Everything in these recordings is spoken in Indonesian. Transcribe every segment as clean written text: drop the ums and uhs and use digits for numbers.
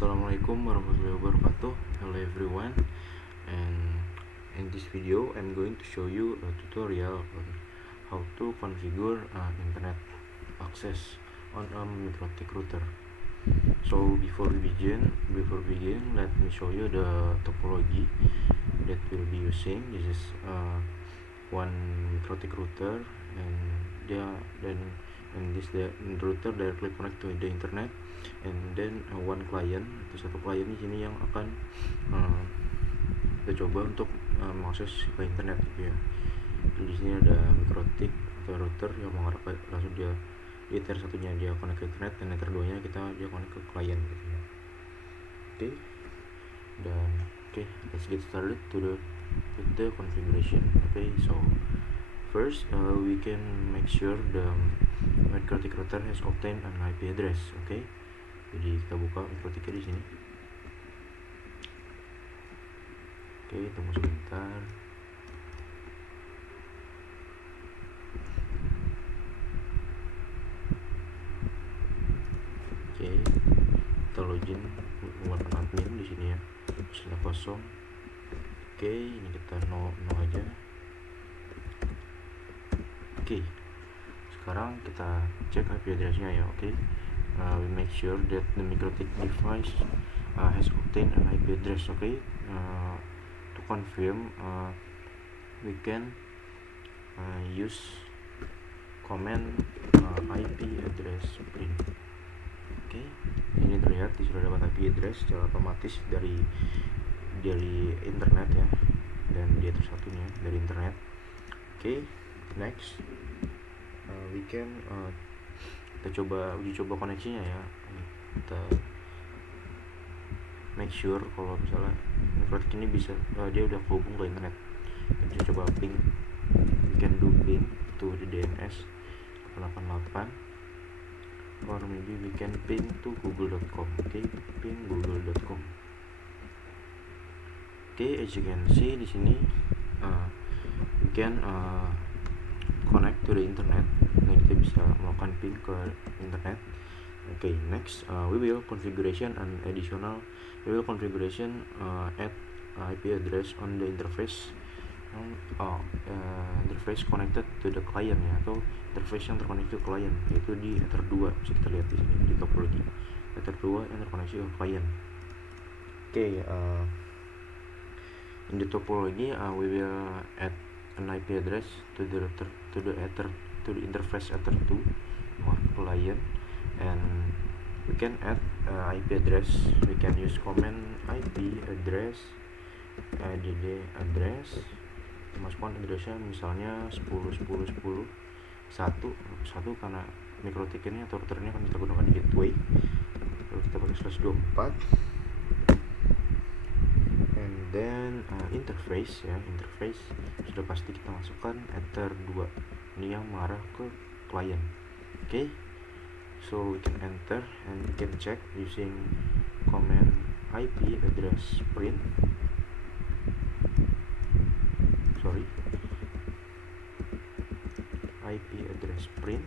Assalamualaikum warahmatullahi wabarakatuh. Hello everyone, and in this video I'm going to show you a tutorial on how to configure internet access on a MikroTik router. So before we begin, let me show you the topology that we'll be using. This is one MikroTik router, and this router directly connect to the internet, and then one client, itu satu klien di sini yang akan kita coba untuk mengakses ke internet gitu ya. Jadi di sini ada MikroTik atau router yang mengarah langsung dia di tier satunya dia connect ke internet, dan tier 2 nya dia connect ke klien gitu ya. Oke, let's get started with the configuration. So first we can make sure the MikroTik router has obtained an IP address. Jadi kita buka MikroTik di sini. Tunggu sebentar. Kita login menggunakan admin di sini ya. Sudah kosong. Ini kita no aja. Sekarang kita cek IP address-nya ya. We make sure that the MikroTik device has obtained an IP address. To confirm, we can use command IP address print. Ini terlihat sudah dapat IP address secara otomatis dari internet ya, dan dia tersatunya dari internet. Next we can kita uji coba koneksinya ya. Kita make sure kalau misalnya MikroTik ini bisa dia udah hubung ke internet. Kita coba ping, we can do ping to the DNS 88, or maybe we can ping to google.com. Ping google.com. As you can see di sini we can connect to the internet. Nah, kita bisa melakukan ping ke internet. Next we will configuration add IP address on the interface interface connected to the client ya, atau interface yang terkoneksi ke client, yaitu di Ether 2. Bisa kita lihat di sini di topologi Ether 2 yang terkoneksi ke client. In the topology we will add an IP address to the interface Ether 2 or client, and we can add IP address. We can use command IP address add address, masukkan addressnya misalnya 10.10.10.1 karena MikroTik ini atau router ini akan kita gunakan di gateway. Lalu kita pakai /24, and then interface sudah pasti kita masukkan Ether 2 ini yang mengarah ke client. So we can enter and we can check using command IP address print. IP address print.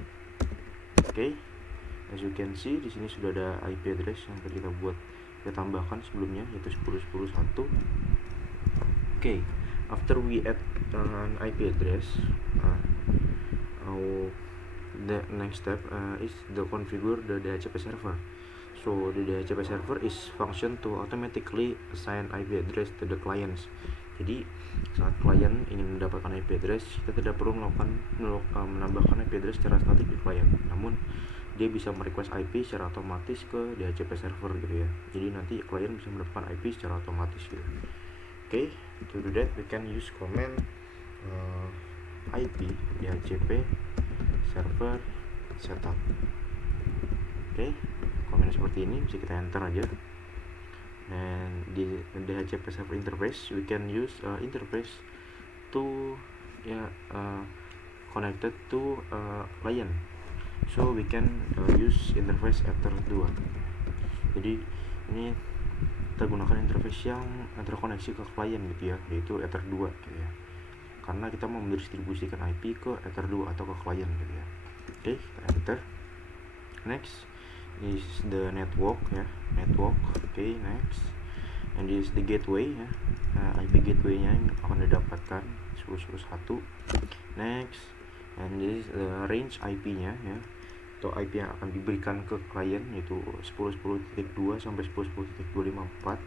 As you can see di sini sudah ada IP address yang tadi kita tambahkan sebelumnya, yaitu 10.10.1. After we add an IP address, the next step is to configure the DHCP server. So the DHCP server is function to automatically assign IP address to the clients. Jadi saat klien ingin mendapatkan IP address, kita tidak perlu menambahkan IP address secara statik di klien, namun dia bisa merequest IP secara otomatis ke DHCP server gitu ya. Jadi nanti klien bisa mendapatkan IP secara otomatis gitu. To do that we can use command IP DHCP server setup. Command seperti ini bisa kita enter aja. And di DHCP server interface we can use interface to connected to client. So we can use interface Ether 2. Jadi ini kita gunakan interface yang terkoneksi ke client gitu ya, yaitu Ether 2 gitu ya, karena kita mau mendistribusikan IP ke Ether 2 atau ke client gitu ya. Kita enter. Next is the network ya, network. Okay, next. And this is the gateway ya, IP gateway-nya yang akan didapatkan 10.1. Next. And this is the range IP-nya ya, atau IP yang akan diberikan ke klien, yaitu 10.10.2 sampai 10.10.254.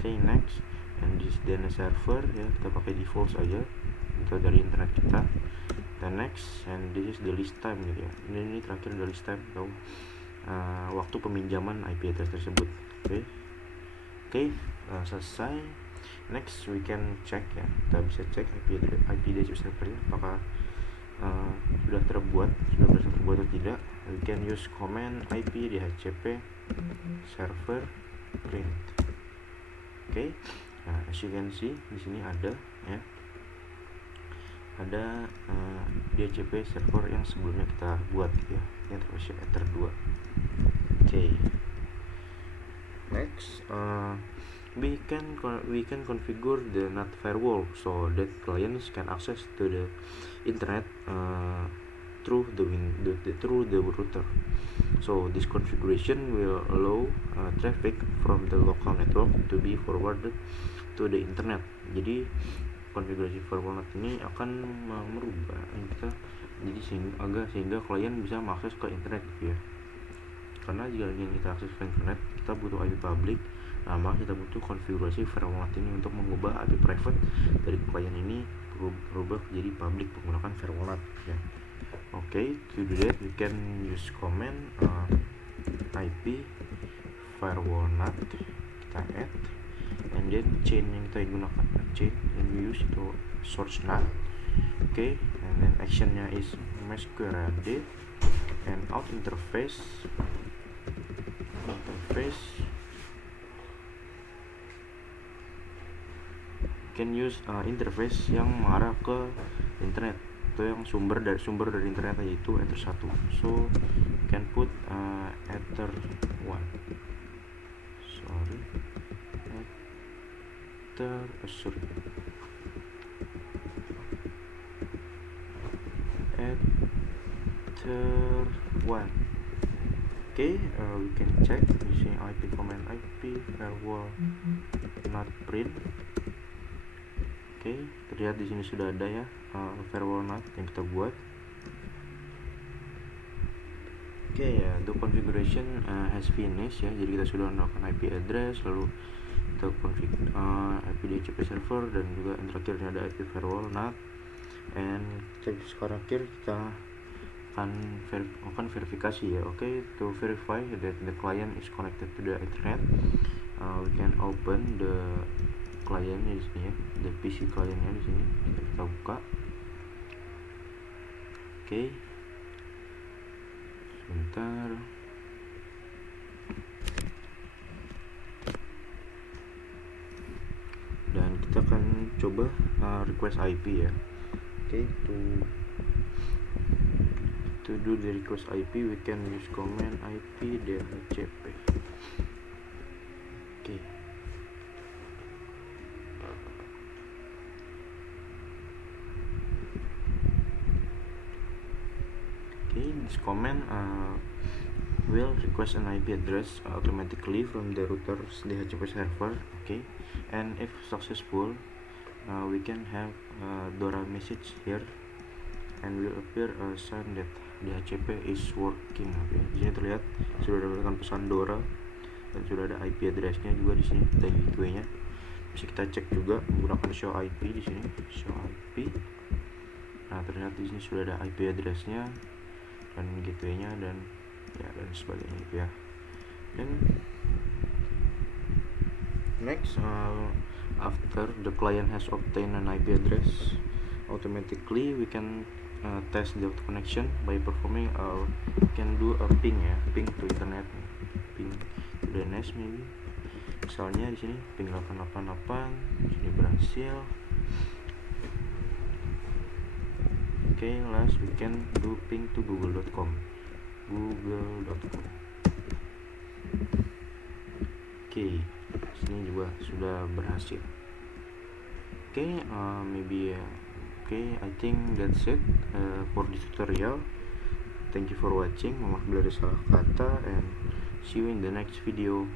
Okay, next. And this DNS server ya, kita pakai default saja atau dari internet kita. Dan next. And this is the list time gitu ya, ini terakhir the list time atau waktu peminjaman IP address tersebut. Oke, selesai. Next we can check ya, kita bisa cek IP DHCP servernya apakah sudah terbuat atau tidak. We can use command IP DHCP server print. Oke, nah as you can see di sini ada ya, ada DHCP server yang sebelumnya kita buat ya, yang versi Ether 2. Oke. Next, we can configure the NAT firewall so that clients can access to the internet through the router. So this configuration will allow traffic from the local network to be forwarded to the internet. Jadi konfigurasi firewall NAT ini akan merubah kita jadi sehingga klien bisa mengakses ke internet gitu ya. Karena jika ingin kita akses ke internet, kita butuh IP public. Nah, maka kita butuh konfigurasi firewall NAT ini untuk mengubah IP private dari klien ini berubah menjadi public menggunakan firewall NAT ya. Okay, to do that we can use command IP firewall NAT, kita add, and then chain yang kita gunakan, chain yang we use itu source NAT. Okay, and then actionnya is masquerade, and out interface can use interface yang mengarah ke internet atau yang sumber dari internet, yaitu Ether 1. So can put Ether 1. Ether 1. Okay, we can check using IP command IP firewall NAT print. Okay, terlihat di sini sudah ada ya firewall NAT yang kita buat. Okay, the configuration has finished ya. Jadi kita sudah melakukan IP address, lalu kita config IP DHCP server, dan juga yang terakhir ada IP firewall NAT. And sekarang kita akan verifikasi ya. Okay, to verify that the client is connected to the internet, we can open the clientnya di sini ya, the PC clientnya di sini. Kita buka. Okay, sebentar. Dan kita akan coba request IP ya. Okay, to do the request IP we can use command IP DHCP. Okay. This command will request an IP address automatically from the router's DHCP server. Okay, and if successful, we can have DORA message here, and will appear a sign that DHCP is working. Okay, di sini terlihat sudah dapatkan pesan DORA dan sudah ada IP addressnya juga di sini dari gateway-nya. Bisa kita cek juga menggunakan show IP di sini, show IP. Nah, ternyata di sini sudah ada IP addressnya dan gateway-nya dan sebagainya gitu ya. Dan next, after the client has obtained an IP address, automatically we can test the connection by performing can do a ping ya, ping to internet, ping to DNS maybe. Misalnya di sini ping 888, di sini berhasil. Okay, last we can do ping to google.com. Okay, sini juga sudah berhasil. Okay, maybe okay, I think that's it for this tutorial. thank you for watching. Maaf bila ada salah kata, and see you in the next video.